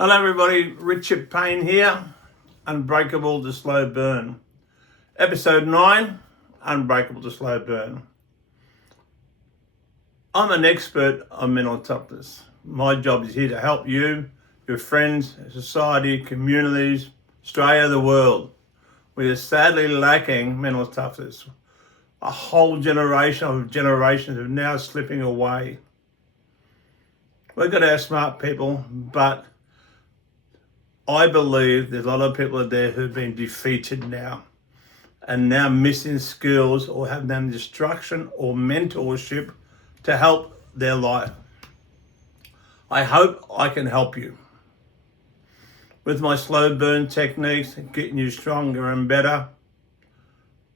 Hello everybody, Richard Payne here, Unbreakable to Slow Burn. Episode 9, Unbreakable to Slow Burn. I'm an expert on mental toughness. My job is here to help you, your friends, society, communities, Australia, the world. We are sadly lacking mental toughness. A whole generation of generations are now slipping away. We've got our smart people, but I believe there's a lot of people out there who've been defeated now and now missing skills or have no instruction or mentorship to help their life. I hope I can help you with my slow burn techniques, getting you stronger and better.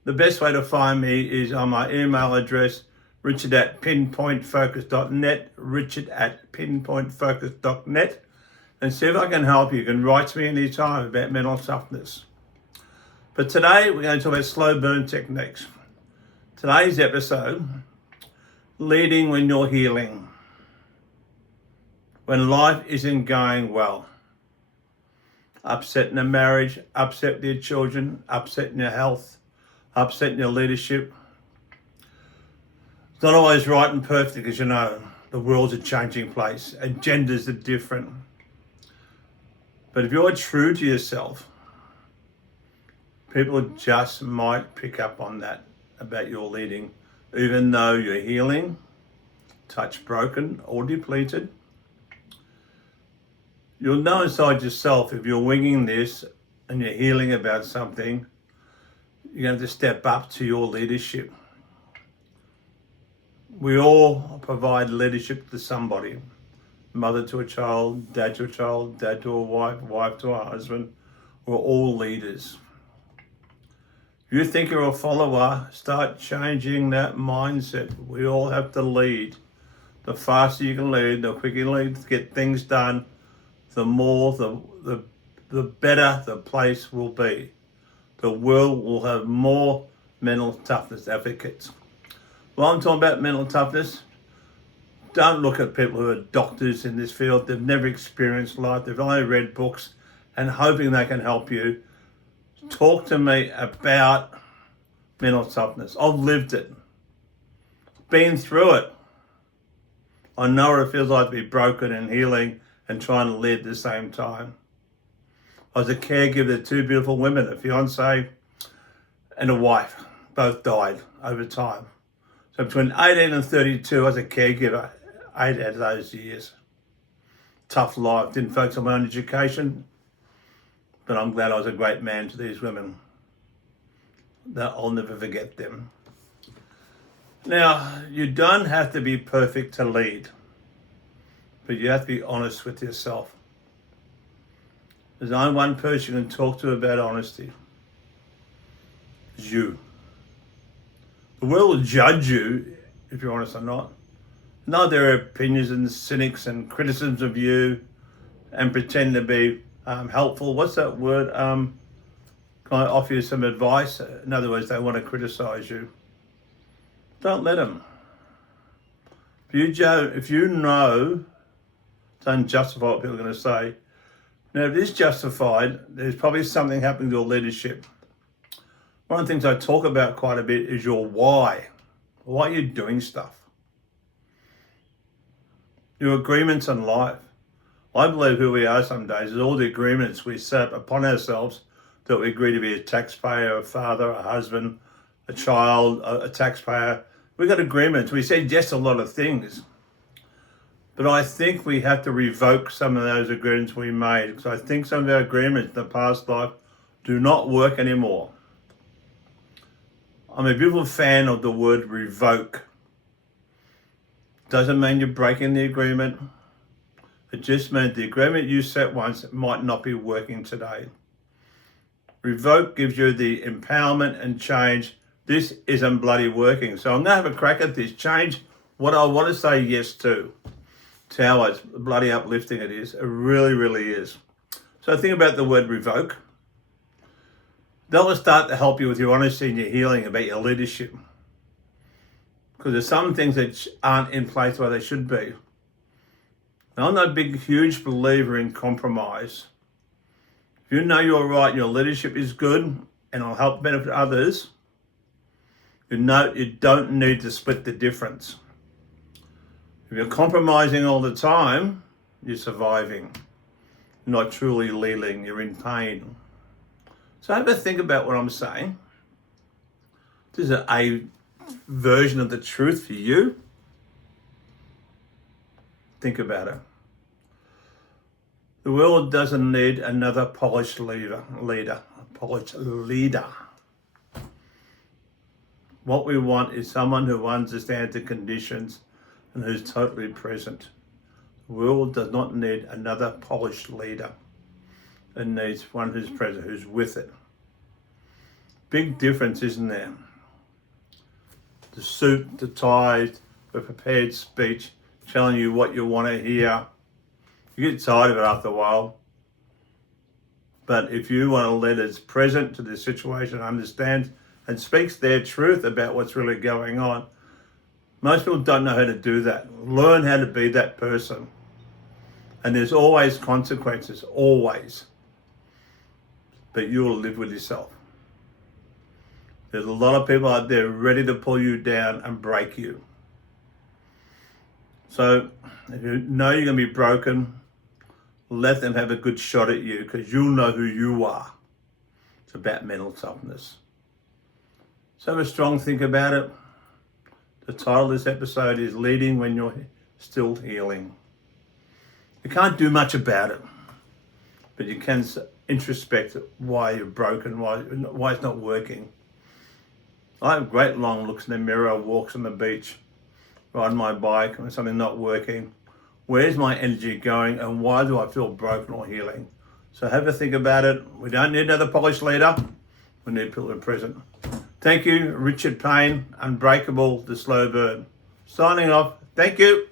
The best way to find me is on my email address, richard@pinpointfocus.net, richard@pinpointfocus.net. And see if I can help you. You can write to me anytime about mental toughness. But today we're going to talk about slow burn techniques. Today's episode, leading when you're healing. When life isn't going well. Upset in a marriage, upset with your children, upset in your health, upset in your leadership. It's not always right and perfect because you know the world's a changing place. Agendas are different. But if you're true to yourself, people just might pick up on that about your leading, even though you're healing, touch broken or depleted. You'll know inside yourself if you're winging this and you're healing about something, you're going to have to step up to your leadership. We all provide leadership to somebody. Mother to a child, dad to a child, dad to a wife, wife to a husband. We're all leaders. If you think you're a follower, start changing that mindset. We all have to lead. The faster you can lead, the quicker you lead to get things done, the more, the better the place will be. The world will have more mental toughness advocates. Well, I'm talking about mental toughness. Don't look at people who are doctors in this field. They've never experienced life. They've only read books and hoping they can help you. Talk to me about mental toughness. I've lived it. Been through it. I know what it feels like to be broken and healing and trying to lead at the same time. I was a caregiver to two beautiful women, a fiance and a wife. Both died over time. So between 18 and 32, I was a caregiver. 8 out of those years. Tough life. Didn't focus on my own education, but I'm glad I was a great man to these women. That I'll never forget them. Now, you don't have to be perfect to lead, but you have to be honest with yourself. There's only one person you can talk to about honesty. It's you. The world will judge you if you're honest or not. No, there are opinions and cynics and criticisms of you and pretend to be helpful. What's that word? Can I offer you some advice? In other words, they want to criticize you. Don't let them. If you know it's unjustified what people are going to say, now if it is justified, there's probably something happening to your leadership. One of the things I talk about quite a bit is your why. Why are you doing stuff? Your agreements in life. I believe who we are some days is all the agreements we set upon ourselves that we agree to be a taxpayer, a father, a husband, a child, a taxpayer. We've got agreements. We said yes to a lot of things. But I think we have to revoke some of those agreements we made because I think some of our agreements in the past life do not work anymore. I'm a beautiful fan of the word revoke. Doesn't mean you're breaking the agreement. It just means the agreement you set once might not be working today. Revoke gives you the empowerment and change. This isn't bloody working. So I'm going to have a crack at this. Change what I want to say yes to. It's how it's bloody uplifting it is. It really, really is. So think about the word revoke. That will start to help you with your honesty and your healing about your leadership. Because there's some things that aren't in place where they should be. Now, I'm not a big, huge believer in compromise. If you know you're right, your leadership is good, and it'll help benefit others, you know you don't need to split the difference. If you're compromising all the time, you're surviving, not truly leading, you're in pain. So have a think about what I'm saying. This is a version of the truth for you. Think about it. The world doesn't need another polished leader. What we want is someone who understands the conditions and who's totally present. The world does not need another polished leader. It needs one who's present, who's with it. Big difference, isn't there? The suit, the tie, the prepared speech, telling you what you want to hear. You get tired of it after a while. But if you want a leader that's present to the situation, understands and speaks their truth about what's really going on, most people don't know how to do that. Learn how to be that person. And there's always consequences, always. But you'll live with yourself. There's a lot of people out there ready to pull you down and break you. So if you know you're going to be broken, let them have a good shot at you, because you'll know who you are. It's about mental toughness. So have a strong think about it. The title of this episode is Leading When You're Still Healing. You can't do much about it, but you can introspect why you're broken, why it's not working. I have great long looks in the mirror, walks on the beach, riding my bike when something's not working. Where's my energy going, and why do I feel broken or healing? So have a think about it. We don't need another polished leader. We need people who are present. Thank you, Richard Payne, Unbreakable, the Slow Bird. Signing off. Thank you.